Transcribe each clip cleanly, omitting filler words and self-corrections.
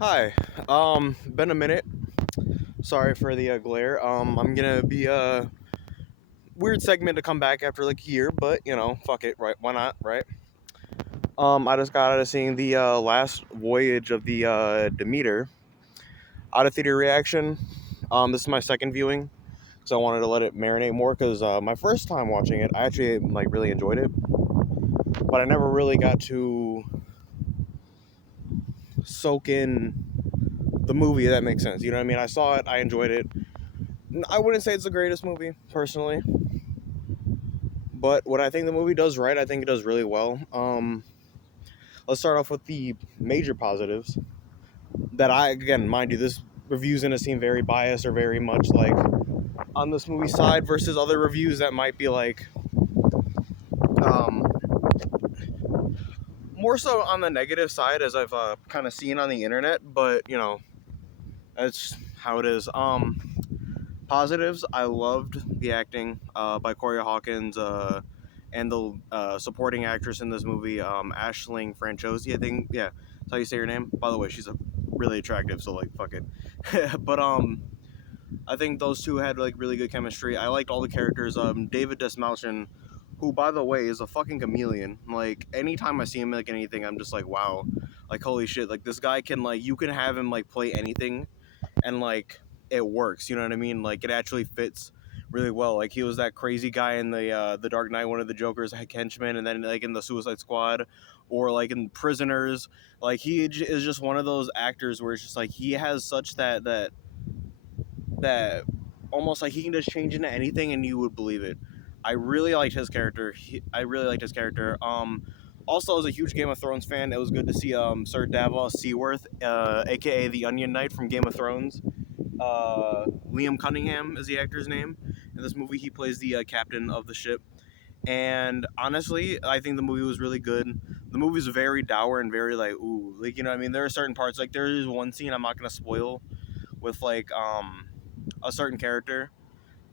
Hi. Been a minute. Sorry for the glare. I'm gonna be a weird segment to come back after like a year, but fuck it, right? Why not, right? I just got out of seeing the last voyage of the Demeter. Out of theater reaction. This is my second viewing, so I wanted to let it marinate more because my first time watching it, I actually like really enjoyed it, but I never really got to soak in the movie. If that makes sense. You know what I mean? I saw it, I enjoyed it. I wouldn't say it's the greatest movie personally, but what I think the movie does right, I think it does really well. Let's start off with the major positives. That I, again, mind you, this review's gonna seem very biased or very much like on this movie side versus other reviews that might be like um, more so on the negative side, as I've kind of seen on the internet. But that's how it is. Positives, I loved the acting by Corey Hawkins and the supporting actress in this movie, Aisling Franciosi, I think. Yeah, that's how you say her name. By the way, she's really attractive, so like, fuck it. But I think those two had like really good chemistry. I liked all the characters. David Desmalchin, who by the way is a fucking chameleon. Like anytime I see him like anything, I'm just like, wow, like holy shit, like this guy can like you can have him like play anything, and like it works. You know what I mean? Like it actually fits really well. Like he was that crazy guy in the Dark Knight, one of the Joker's henchmen, and then like in the Suicide Squad, or like in Prisoners. Like is just one of those actors where it's just like he has such that almost like he can just change into anything and you would believe it. I really liked his character. I really liked his character. Also, as a huge Game of Thrones fan, it was good to see Sir Davos Seaworth, aka the Onion Knight from Game of Thrones. Liam Cunningham is the actor's name. In this movie, he plays the captain of the ship. And honestly, I think the movie was really good. The movie's very dour and very like, ooh, like, you know what I mean? There are certain parts, like there is one scene I'm not gonna spoil with like a certain character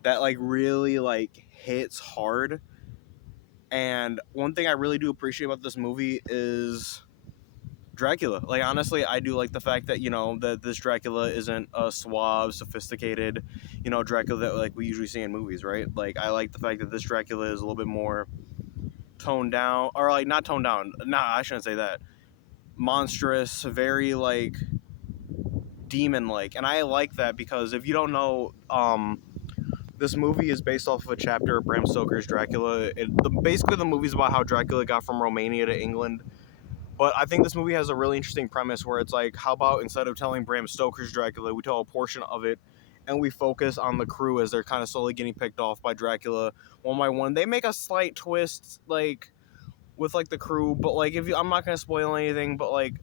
that like really like hits hard. And one thing I really do appreciate about this movie is Dracula. Like honestly, I do like the fact that that this Dracula isn't a suave, sophisticated, Dracula that like we usually see in movies, right? Like I like the fact that this Dracula is a little bit more toned down, or like not toned down. Nah, I shouldn't say that. Monstrous, very like demon like, and I like that because if you don't know, this movie is based off of a chapter of Bram Stoker's Dracula. Basically, the movie's about how Dracula got from Romania to England. But I think this movie has a really interesting premise where it's like, how about instead of telling Bram Stoker's Dracula, we tell a portion of it and we focus on the crew as they're kind of slowly getting picked off by Dracula one by one. They make a slight twist, like, with, like, the crew, but, like, I'm not going to spoil anything, but, like,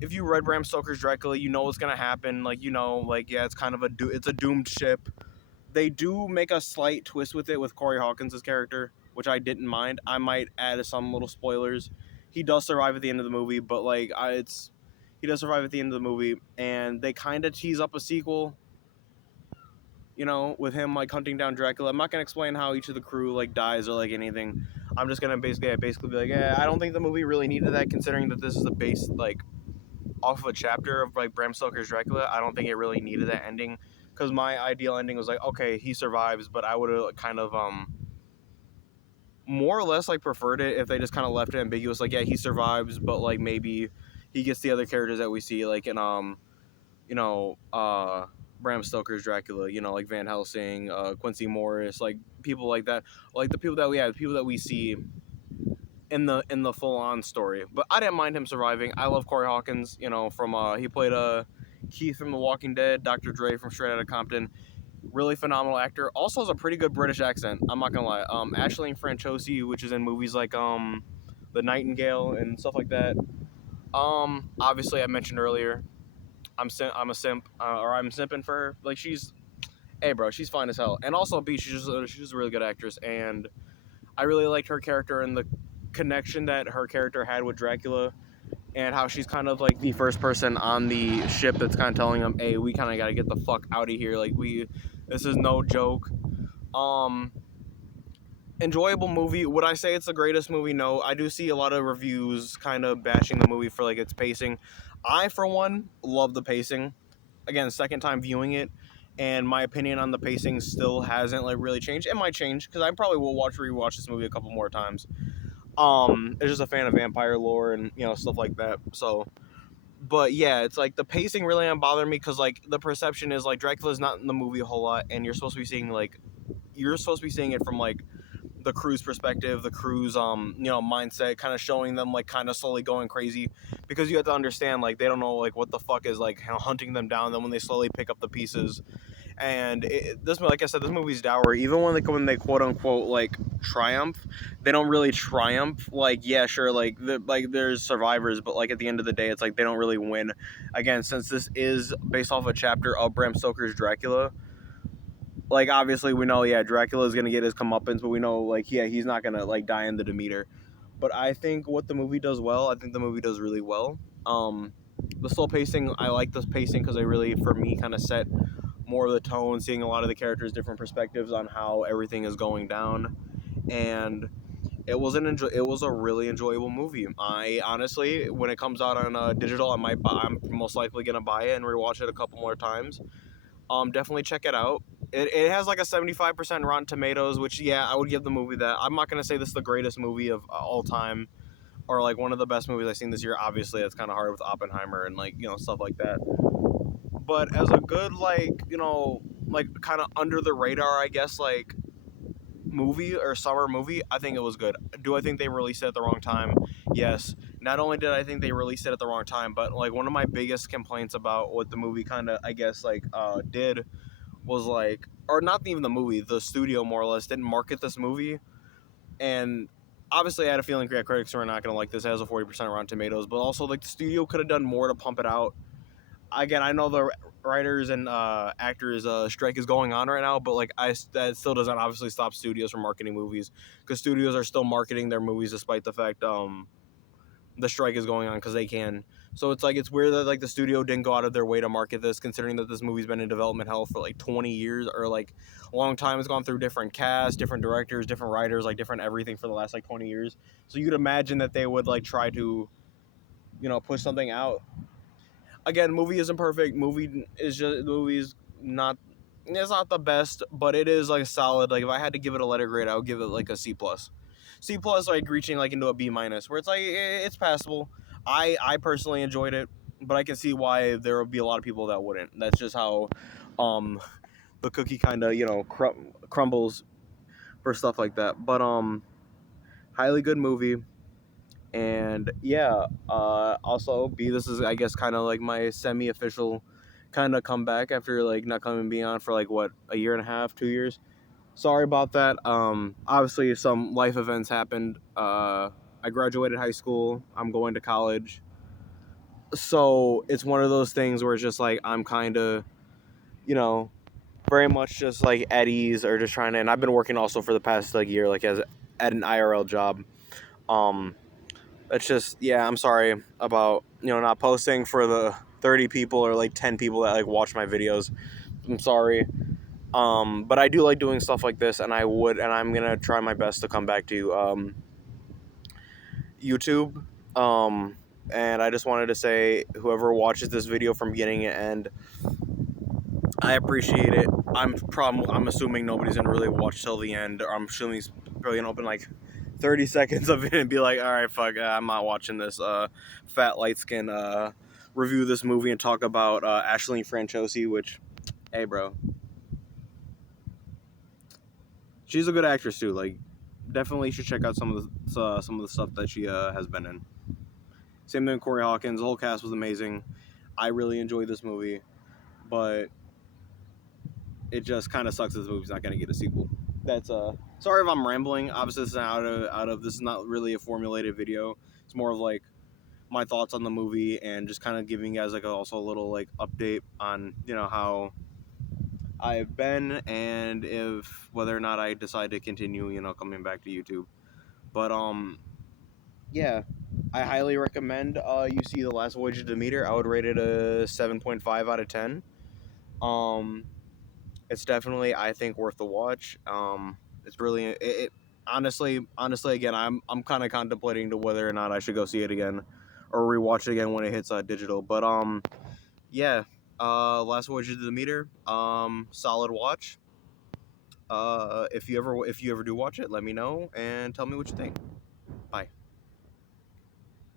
if you read Bram Stoker's Dracula, you know what's going to happen. Like, like, yeah, it's kind of it's a doomed ship. They do make a slight twist with it with Corey Hawkins' character, which I didn't mind. I might add some little spoilers. He does survive at the end of the movie, but like he does survive at the end of the movie, and they kind of tease up a sequel. With him like hunting down Dracula. I'm not gonna explain how each of the crew like dies or like anything. I'm just gonna basically be like, yeah, I don't think the movie really needed that, considering that this is the base like off of a chapter of like Bram Stoker's Dracula. I don't think it really needed that ending, because my ideal ending was like, okay, he survives, but I would have kind of more or less like preferred it if they just kind of left it ambiguous, like, yeah, he survives, but like maybe he gets the other characters that we see like in you know uh Bram Stoker's Dracula, like Van Helsing, Quincy Morris, like people like that, like the people that we see in the full on story. But I didn't mind him surviving. I love Corey Hawkins, from he played Keith from The Walking Dead, Dr. Dre from Straight Outta Compton. Really phenomenal actor. Also has a pretty good British accent. I'm not gonna lie. Aisling Franciosi, which is in movies like The Nightingale and stuff like that. Obviously I mentioned earlier, I'm a simp, or I'm simping for her. Like hey bro, she's fine as hell. And also B, she's a really good actress, and I really liked her character and the connection that her character had with Dracula, and how she's kind of like the first person on the ship that's kind of telling them, hey, we kind of got to get the fuck out of here. Like this is no joke. Um, enjoyable movie. Would I say it's the greatest movie? No. I do see a lot of reviews kind of bashing the movie for like its pacing. I, for one, love the pacing. Again, second time viewing it, and my opinion on the pacing still hasn't like really changed. It might change because I probably will rewatch this movie a couple more times. It's just a fan of vampire lore and stuff like that. So, but yeah, it's like the pacing really didn't bother me because like the perception is like Dracula's not in the movie a whole lot, and you're supposed to be seeing it from like the crew's perspective, the crew's mindset, kind of showing them like kind of slowly going crazy, because you have to understand like they don't know like what the fuck is like hunting them down. Then when they slowly pick up the pieces, and this, like I said, this movie's dour. Even when they quote unquote like triumph, they don't really triumph. Like yeah, sure, like there's survivors, but like at the end of the day, it's like they don't really win. Again, since this is based off a chapter of Bram Stoker's Dracula, like obviously we know yeah Dracula is gonna get his comeuppance, but we know like yeah he's not gonna like die in the Demeter. But I think what the movie does well, I think the movie does really well. The slow pacing, I like this pacing because they really, for me, kind of set more of the tone, seeing a lot of the characters' different perspectives on how everything is going down, and it was a really enjoyable movie. I honestly, when it comes out on digital, I'm most likely gonna buy it and rewatch it a couple more times. Definitely check it out. It has like a 75% Rotten Tomatoes, which yeah, I would give the movie that. I'm not gonna say this is the greatest movie of all time or like one of the best movies I've seen this year. Obviously, it's kind of hard with Oppenheimer and like stuff like that. But as a good like like kind of under the radar, I guess, like movie or summer movie, I think it was good. Do I think they released it at the wrong time? Yes. Not only did I think they released it at the wrong time, but like one of my biggest complaints about what the movie kind of I guess like did was like, or not even the movie, the studio more or less didn't market this movie. And obviously I had a feeling critics were not going to like this. It has a 40% Rotten Tomatoes, but also like the studio could have done more to pump it out. Again, I know the writers and actors strike is going on right now, but like that still doesn't obviously stop studios from marketing movies, because studios are still marketing their movies despite the fact the strike is going on, because they can. So it's like it's weird that like the studio didn't go out of their way to market this, considering that this movie's been in development hell for like 20 years or like a long time. It's gone through different casts, different directors, different writers, like different everything for the last like 20 years. So you'd imagine that they would like try to push something out. Again, movie isn't perfect. Movie's not, it's not the best, but it is like solid. Like if I had to give it a letter grade, I would give it like a C plus. C plus, like reaching like into a B minus, where it's like it's passable. I personally enjoyed it, but I can see why there would be a lot of people that wouldn't. That's just how um the cookie kind of crumbles for stuff like that. But highly good movie. And yeah, also B, this is I guess kind of like my semi-official kind of comeback after like not coming be on for like what, a year and a half, 2 years. Sorry about that. Obviously some life events happened. I graduated high school. I'm going to college. So it's one of those things where it's just like I'm kind of, you know, very much just like at ease, or just trying to. And I've been working also for the past like year, like as at an IRL job. Um, it's just yeah. I'm sorry about not posting for the 30 people or like 10 people that like watch my videos. I'm sorry. But I do like doing stuff like this, and I'm gonna try my best to come back to YouTube. Um, and I just wanted to say, whoever watches this video from beginning to end, I appreciate it. I'm assuming nobody's gonna really watch till the end, or I'm assuming he's probably gonna open like 30 seconds of it and be like, all right, fuck, I'm not watching this fat light skin review this movie and talk about Ashleen Franchosi, which, hey, bro, she's a good actress too. Like, definitely should check out some of the stuff that she has been in. Same thing with Corey Hawkins. The whole cast was amazing. I really enjoyed this movie, but it just kind of sucks that this movie's not going to get a sequel. That's sorry if I'm rambling. Obviously, this is this is not really a formulated video. It's more of like my thoughts on the movie and just kind of giving you guys like also a little like update on how I've been, and if whether or not I decide to continue coming back to YouTube. But yeah, I highly recommend you see The Last Voyage of Demeter. I would rate it a 7.5 out of 10. Um, it's definitely, I think, worth the watch. It's really honestly, again, I'm kind of contemplating to whether or not I should go see it again, or rewatch it again when it hits digital. But yeah. Last Voyage of the Demeter. Solid watch. If you ever do watch it, let me know and tell me what you think. Bye.